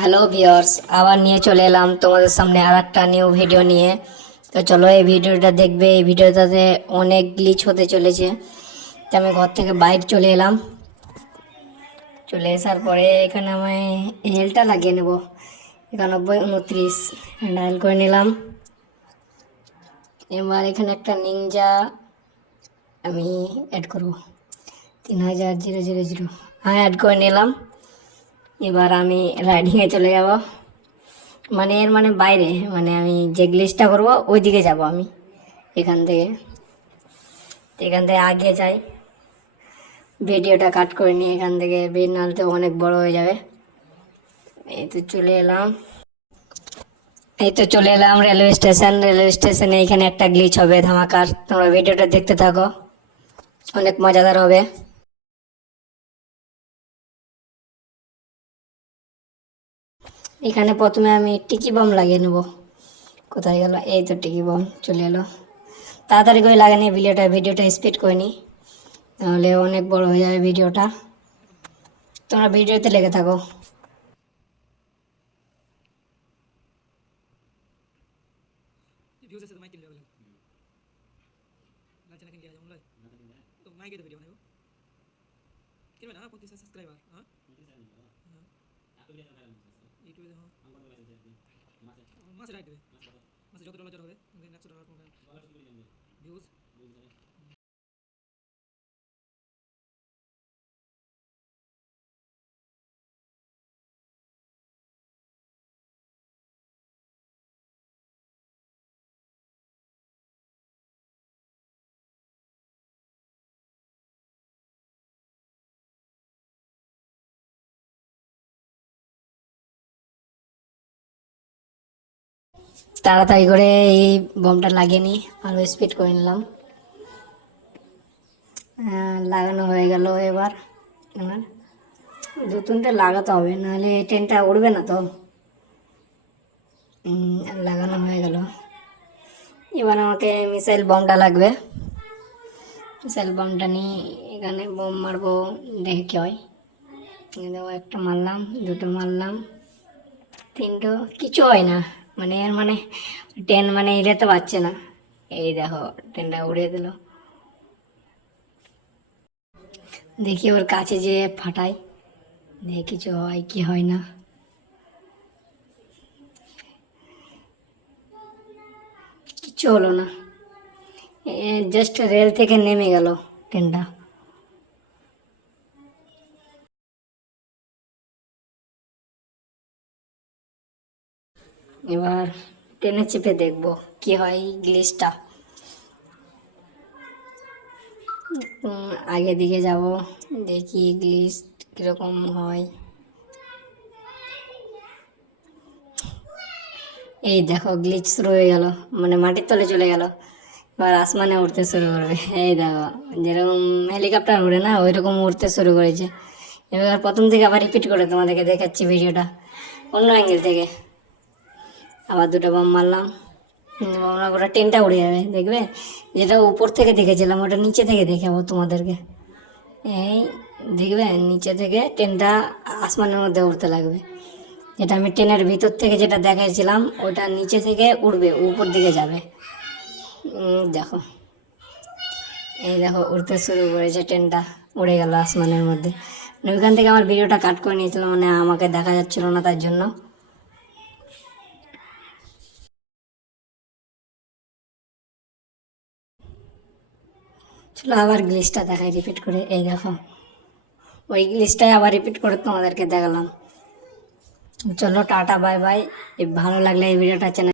Hello viewers, আবার নিয়ে চলে এলাম তোমাদের সামনে আর একটা নিউ ভিডিও নিয়ে। তো চলো এই ভিডিওটা দেখবে। এই ভিডিওটাতে অনেক গ্লিচ হতে চলেছে। তো আমি ঘর থেকে বাইরে চলে এলাম। চলে আসার পরে এখানে আমি হেলটা লাগিয়ে নেব। 91 29 ডায়াল করে নিলাম। এবার এখানে একটা নিনজা আমি অ্যাড করব, 3000 000। হ্যাঁ, অ্যাড করে নিলাম। এবার আমি রাইডিংয়ে চলে যাব, মানে এর মানে বাইরে, মানে আমি যে গ্লিচটা করবো ওই দিকে যাব আমি। এখান থেকে আগে যাই, ভিডিওটা কাট করে নিয়ে এখান থেকে বের, নাহলে তো অনেক বড় হয়ে যাবে। এই তো চলে এলাম। রেলওয়ে স্টেশনে এখানে একটা গ্লিচ হবে ধামাকার। তোমরা ভিডিওটা দেখতে থাকো, অনেক মজাদার হবে। এখানে প্রথমে আমি টিকি বম লাগিয়ে নেব। কোথায় গেল? এই তো টিকি বম চলে এলো। তাড়াতাড়ি করে লাগিয়ে নিয়ে ভিডিওটা স্পিড করে নিই, তাহলে অনেক বড় হয়ে যাবে ভিডিওটা। তোমরা ভিডিওতে লেগে থাকো। ভিউজ আছে তো মাইক কিনলে বলেন লাগছে না কিনলে যেমন লয় তো মাইকে তো ভিডিও বানাবো কিনবে না 35 সাবস্ক্রাইবার হ্যাঁ ইউটিউবে হ্যাঁ মাসে রাইট দেবে মাসে যত ডলার হবে $100 কমবে ভিউজ। তাড়াতাড়ি করে এই বমটা লাগিয়ে নিই, আরও স্পিড করে নিলাম। লাগানো হয়ে গেল। এবার আমার দু তিনটে লাগাতে হবে, নাহলে ট্রেনটা উড়বে না তো। লাগানো হয়ে গেল। এবার আমাকে মিসাইল বমটা লাগবে। মিসাইল বমটা নিয়ে এখানে বোম মারবো, দেখে কী হয়। দেখো, একটা মারলাম, দুটো মারলাম, তিনটো, কিছু হয় না। মানে এর মানে ট্রেন মানে এড়াতে পারছে না। এই দেখো, ট্রেনটা উড়িয়ে দিল। দেখি ওর কাছে যে ফাটাই, দেখি কিছু হয় কি হয় না। কিচ্ছু হলো না, জাস্ট রেল থেকে নেমে গেল ট্রেনটা। এবার ট্রেনে চেপে দেখবো কি হয় গ্লিচটা। আগে দিকে যাব, দেখি গ্লিচ কীরকম হয়। এই দেখো, গ্লিচ শুরু হয়ে গেল, মানে মাটির তলে চলে গেল। এবার আসমানে উঠতে শুরু করবে। এই দেখো, যেরকম হেলিকপ্টার উড়ে না, ওই রকম উড়তে শুরু করেছে। এবার প্রথম থেকে আবার রিপিট করে তোমাদেরকে দেখাচ্ছি ভিডিওটা অন্য অ্যাঙ্গেল থেকে। আবার দুটো বম মারলাম, ওটা ট্রেনটা উড়ে যাবে দেখবে। যেটা উপর থেকে দেখেছিলাম ওটা নিচে থেকে দেখাবো তোমাদেরকে। এই দেখবে, নিচে থেকে ট্রেনটা আসমানের মধ্যে উড়তে লাগবে। যেটা আমি ট্রেনের ভিতর থেকে যেটা দেখাইছিলাম, ওটা নিচে থেকে উড়বে, উপর দিকে যাবে। দেখো, এই দেখো উড়তে শুরু করেছে ট্রেনটা, উড়ে গেল আসমানের মধ্যে। মানে ওইখান থেকে আমার ভিডিওটা কাট করে নিয়েছিলাম, মানে আমাকে দেখা যাচ্ছিল না তার জন্য। চলো আবার গ্লিচটা দেখাই রিপিট করে। এই দেখো, ওই গ্লিচটাই আবার রিপিট করে তোমাদেরকে দেখালাম। চলো টাটা বাই বাই। ভালো লাগলে এই ভিডিওটা চ্যানেল